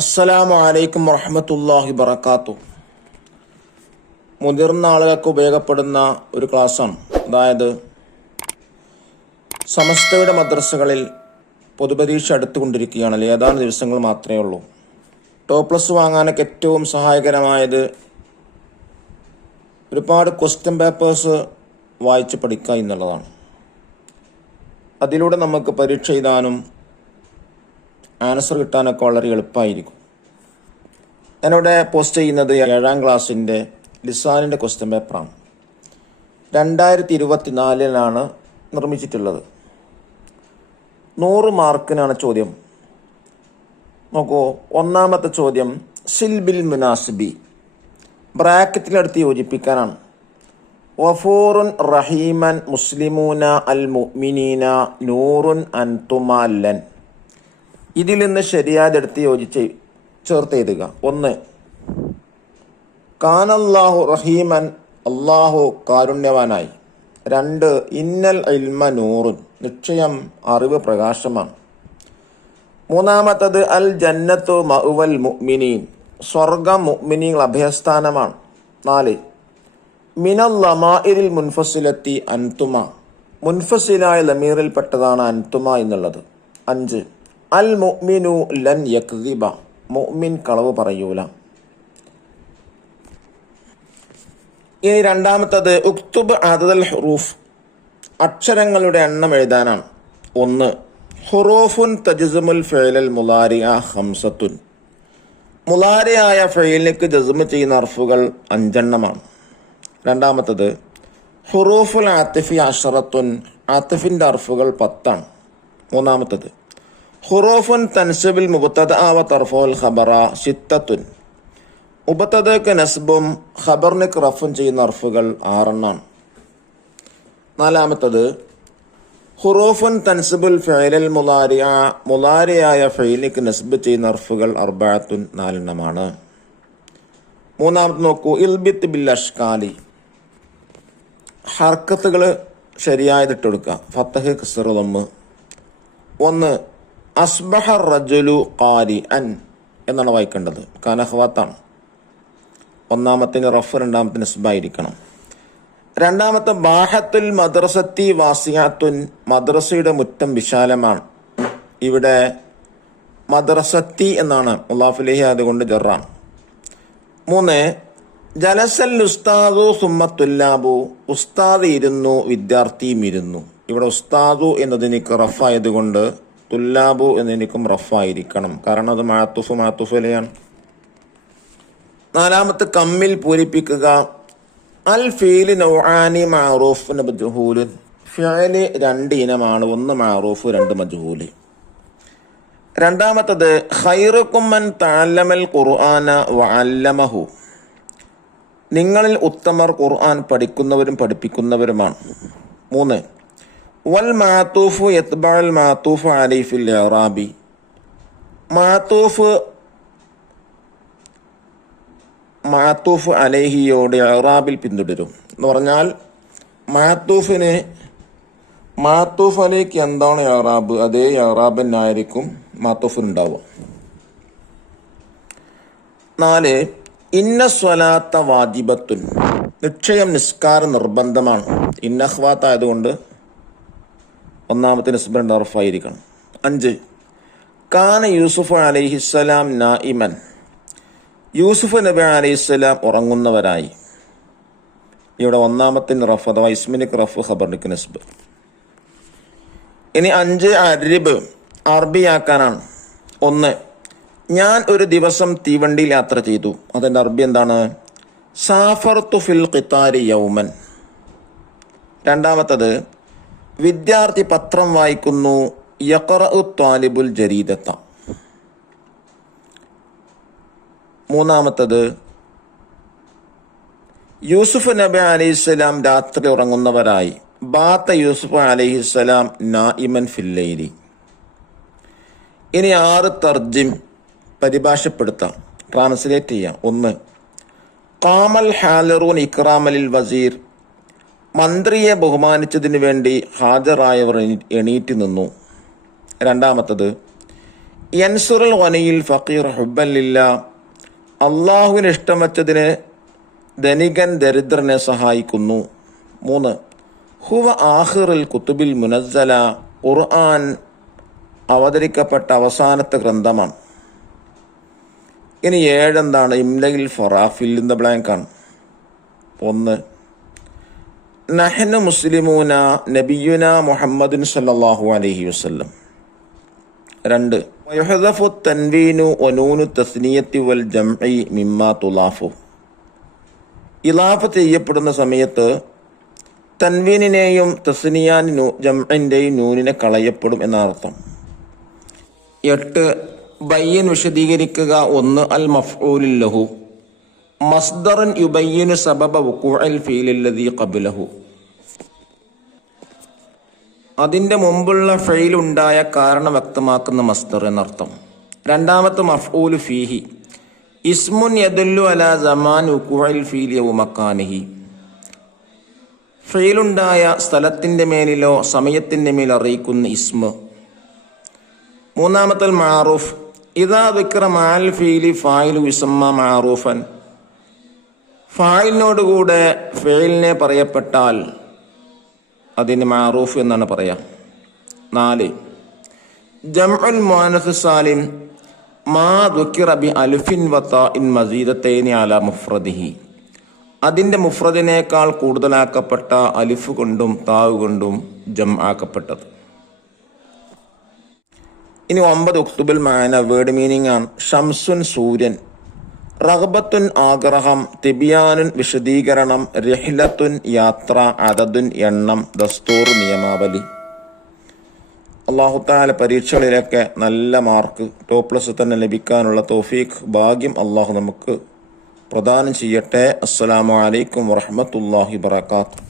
അസ്സലാമു അലൈക്കും വറഹ്മത്തുള്ളാഹി വബറകാതുഹു. മുതിർന്ന ആളുകൾക്ക് ഉപയോഗപ്പെടുന്ന ഒരു ക്ലാസ്സാണ്. അതായത് സമസ്തയുടെ മദ്രസകളിൽ പൊതുപരീക്ഷ അടുത്തുകൊണ്ടിരിക്കുകയാണല്ലോ, ഏതാനും ദിവസങ്ങൾ മാത്രമേ ഉള്ളൂ. ടോപ്പ്ലസ് വാങ്ങാനൊക്കെ ഏറ്റവും സഹായകരമായത് ഒരുപാട് ക്വസ്റ്റ്യൻ പേപ്പേഴ്സ് വായിച്ച് പഠിക്കുക എന്നുള്ളതാണ്. അതിലൂടെ നമുക്ക് പരീക്ഷ എഴുതാനും ആൻസർ കിട്ടാനൊക്കെ വളരെ എളുപ്പമായിരിക്കും. ഞാനിവിടെ പോസ്റ്റ് ചെയ്യുന്നത് 7ാം ക്ലാസ്സിൻ്റെ ലിസാനിൻ്റെ ക്വസ്റ്റ്യൻ പേപ്പറാണ്. 2024 നിർമ്മിച്ചിട്ടുള്ളത്. 100 മാർക്കിനാണ് ചോദ്യം. നോക്കൂ, ഒന്നാമത്തെ ചോദ്യം സിൽബിൽ മുനാസിബി, ബ്രാക്കറ്റിനടുത്ത് യോജിപ്പിക്കാനാണ്. വഫൂറുൻ റഹീമൻ മുസ്ലിമൂന അൽ മുഅ്മിനീന നൂറുൻ അൻതുമാല്ലൻ. ഇതിൽ നിന്ന് ശരിയാതെടുത്ത് യോജിച്ച് ചേർത്ത് എഴുതുക. 1, കാനല്ലാഹു റഹീമൻ, അള്ളാഹു കാരുണ്യവാനായി. 2, ഇന്നൽ ഇൽമ നൂറുൻ, നിശ്ചയം അറിവ് പ്രകാശമാണ്. 3, അൽ ജന്നത്തു മഅ്വൽ മുഅ്മിനീൻ, സ്വർഗം മുഅ്മിനീങ്ങൾ അഭയസ്ഥാനമാണ്. 4, മിനൽ ലമാഇരിൽ മുൻഫസിലത്തി അൻതുമ, മുൻഫസിലായ ലമീറിൽപ്പെട്ടതാണ് അൻതുമ എന്നുള്ളത്. 5, അൽ മുഅ്മിനു ലൻ യക്ദിബ, മുഅ്മിൻ കളവ് പറയൂല. ഇനി രണ്ടാമത്തത് ഉക്തുബ് അദദൽ ഹുറൂഫ്, അക്ഷരങ്ങളുടെ എണ്ണം എഴുതാനാണ്. 1, ഹുറൂഫുൻ തജ്സുമുൽ ഫിഅലൽ മുലാരിഅ 5, മുലാരിയായ ഫിഅലിലേക്ക് ജസ്മ ചെയ്യുന്ന ഹർഫുകൾ 5 എണ്ണമാണ്. രണ്ടാമത്തത് ഹുറൂഫുൽ ആതിഫി 10, ആതിഫിന്റെ ഹർഫുകൾ 10 ആണ്. മൂന്നാമത്തത് ഹുറൂഫുൻ തൻസിബിൽ മുബ്തദഅ വ തർഫഉൽ ഖബറ 6, മുബ്തദഅക്ക് നസ്ബും ഖബറിനക്ക് റഫും ചെയ്യുന്ന ഹർഫുകൾ 6 എണ്ണമാണ്. നാലാമത്തത് ഹുറൂഫുൻ തൻസിബുൽ ഫിഅലൽ മുലാരിഅ, മുലാരിയായ ഫിഅലിക്ക് നസ്ബ് ചെയ്യുന്ന ഹർഫുകൾ 4 എണ്ണമാണ്. മൂന്നാമത്തെ നോക്കൂ, ഇൽബിത്ത് ബിൽ അഷ്കാലി, ഹർക്കത്തുകൾ ശരിയായതിട്ട് കൊടുക്കുക. ഫത്തഹ്, കസ്ർ, ദമ്മ്. 1, അസ്ബഹ റജുലു ഖാരിഅൻ എന്നാണ് വായിക്കേണ്ടത്. കാനഹ്വാത്താണ്. ഒന്നാമത്തിന് റഫ്, രണ്ടാമത്തിന് നസ്ബായിരിക്കണം. രണ്ടാമത്തെ ബാഹത്തുൽ മദ്രസത്തി വാസിയാത്തുൻ, മദ്രസയുടെ മുറ്റം വിശാലമാണ്. ഇവിടെ മദ്രസത്തി എന്നാണ്, മുളാഫിലേഹി അതുകൊണ്ട് ജറാണ്. 3, ജലസൽ ഉസ്താദു സുമ്മത്തുല്ലാബു, ഉസ്താദ് ഇരുന്നു വിദ്യാർത്ഥിയും ഇരുന്നു. ഇവിടെ ഉസ്താദു എന്നതിനിക്ക് റഫായതുകൊണ്ട് തുല്ലാബു എന്നതിനിക്കും റഫായിരിക്കണം, കാരണം അത് മാത്തുഫലയാണ്. 4, കമ്മിൽ പൂരിപ്പിക്കുക. അൽ ഫീല് നൗആനി മഅറൂഫ് മജ്ഹൂൽ, ഫിഅല് 2 ഇനമാണ്, 1 മഅറൂഫ് 2 മജ്ഹൂൽ. രണ്ടാമത്തത് ഖൈറുക്കും മൻ തഅല്ലമൽ ഖുർആന വഅല്ലമഹു, നിങ്ങളിൽ ഉത്തമർ ഖുർആൻ പഠിക്കുന്നവരും പഠിപ്പിക്കുന്നവരുമാണ്. 3, വൽ മാത്തൂഫ് യത്ബഅൽ മാത്തൂഫ് അലൈഹി ഫിൽ ഇറാബി, മാത്തൂഫ് അലൈഹിയോട് ഇറാബിൽ പിന്തുടരും. എന്ന് പറഞ്ഞാൽ മാത്തൂഫ് അലൈക്ക് എന്താണ് ഇറാബ്, അതേ ഇറാബ് തന്നെയായിരിക്കും മാത്തൂഫിനുണ്ടാവുക. 4, ഇന്ന സ്വലാത്ത വാജിബത്തുൻ, നിശ്ചയം നിസ്കാരം നിർബന്ധമാണ്. ഇന്നഹ്വാത്ത് ആയതുകൊണ്ട് ഒന്നാമത്തെ നിസ്ബിന്റെ ഹർഫായിരിക്കണം. 5, കാന യൂസുഫ് അലൈഹിസ്സലാം നായിമൻ, യൂസുഫ് നബി അലൈഹിസ്സലാം ഉറങ്ങുന്നവരായി. ഇവിടെ ഒന്നാമത്തിന് റഫ് അഥവാ ഇസ്മിനിക്ക് റഫ്, ഖബറിനിക്ക് നസ്ബ്. ഇനി 5, അരിബ്, അറബിയാക്കാനാണ്. 1, ഞാൻ ഒരു ദിവസം തീവണ്ടിയിൽ യാത്ര ചെയ്തു. അതിൻ്റെ അറബി എന്താണ്? സാഫർതു ഫിൽ ഖിതാരി യൗമൻ. രണ്ടാമത്തത് വിദ്യാർത്ഥി പത്രം വായിക്കുന്നു. യഖറഉ ത്വാലിബുൽ ജരീദത്ത. മൂന്നാമത്തത് യൂസുഫ് നബി അലൈഹിസ്സലാം രാത്രി ഉറങ്ങുന്നവരായി. ബാത്ത യൂസുഫ് അലൈഹിസ്സലാം നായിമൻ ഫിൽ ലൈലി. ഇനി 6 തർജിം, പരിഭാഷപ്പെടുത്താം, ട്രാൻസ്ലേറ്റ് ചെയ്യാം. 1, ഖാമൽ ഹാലിറൂൻ ഇക്റാമലിൽ വസീർ, മന്ത്രിയെ ബഹുമാനിച്ചതിന് വേണ്ടി ഹാജരായവർ എണീറ്റ് നിന്നു. രണ്ടാമത്തത് യൻസുറുൽ ഗനിയിൽ ഫഖീർ ഹുബ്ബൻ ലില്ലാ, അള്ളാഹുവിന് ഇഷ്ടം വച്ചതിന് ധനികൻ ദരിദ്രനെ സഹായിക്കുന്നു. 3. ഹുവ ആഖിറുൽ കുത്തുബിൽ മുനസ്സല, ഖുർആൻ അവതരിക്കപ്പെട്ട അവസാനത്തെ ഗ്രന്ഥമാണ്. ഇനി 7 എന്താണ്? ഇംലയിൽ ഫിൽ ഇൻ ദ ബ്ലാങ്ക് ആണ്. 1. നഹ്നു മുസ്ലിമൂന നബിയുന മുഹമ്മദുൻ സല്ലല്ലാഹു അലൈഹി വസല്ലം. 2. വയുഹദഫു തൻവീനു വനൂനു തസ്നിയത്തി വൽ ജംഇ മിമ്മാ തുലാഫു, ഇലാഫ ചെയ്യപ്പെടുന്ന സമയത്ത് തൻവീനിനെയും തസ്നിയാൻ ജംഇന്റെയും നൂനിനെ കളയപ്പെടും എന്നർത്ഥം. 8. ബയ്യൻ വിശദീകരിക്കുക. 1. അൽ മഫ്ഊലുൽ ലഹു മസ്ദറുൻ യുബയ്യിനു സബബ വുഖൂഇൽ ഫീലില്ലദീ ഖബ്ലഹു, അതിൻ്റെ മുമ്പുള്ള ഫെയിലുണ്ടായ കാരണം വ്യക്തമാക്കുന്ന മസ്ദർ എന്നർത്ഥം. 2. മഫ്ഊലു ഫീഹി ഇസ്മുൻ യദുല്ലു അലാ സമാൻ വുഖൂഇൽ ഫീലി വ മക്കാനിഹി, ഫെയിലുണ്ടായ സ്ഥലത്തിൻ്റെ മേലിലോ സമയത്തിൻ്റെ മേൽ അറിയിക്കുന്ന ഇസ്മ. 3. മഅറൂഫ് ഇദാ ദിക്റ മഅൽ ഫീലി ഫായിലു യുസമ്മ മഅറൂഫൻ, ഫായിലിനോടുകൂടെ ഫെയിലിനെ പറയപ്പെട്ടാൽ അതിന് മഅറൂഫ് എന്നാണ് പറയാ. 4. ജംഉൽ മുഅന്നസ് സാലിം മാ ദുക്കിറ ബി അൽഫിൻ വ താഇൻ മസീദത്തൈനി അലാ മുഫ്രദിഹി, അതിൻ്റെ മുഫ്രദിനേക്കാൾ കൂടുതലാക്കപ്പെട്ട അലിഫ് കൊണ്ടും താവ് കൊണ്ടും ജംആക്കപ്പെട്ടത്. ഇനി 9 ഉക്തുബുൽ മഅന വേർഡ് മീനിങ് ആണ്. ഷംസുൻ സൂര്യൻ, റഗ്ബത്തുൻ ആഗ്രഹം, തിബിയാനുൻ വിശദീകരണം, റിഹ്ലത്തുൻ യാത്ര, അദദുൻ എണ്ണം, ദസ്തൂർ നിയമാവലി. അല്ലാഹു തആല പരീക്ഷകളിലൊക്കെ നല്ല മാർക്ക് ++ തന്നെ ലഭിക്കാനുള്ള തൗഫീഖ് ഭാഗ്യം അല്ലാഹു നമുക്ക് പ്രദാനം ചെയ്യട്ടെ. അസ്സലാമു അലൈക്കും വറഹ്മത്തുള്ളാഹി വബറകാതുഹു.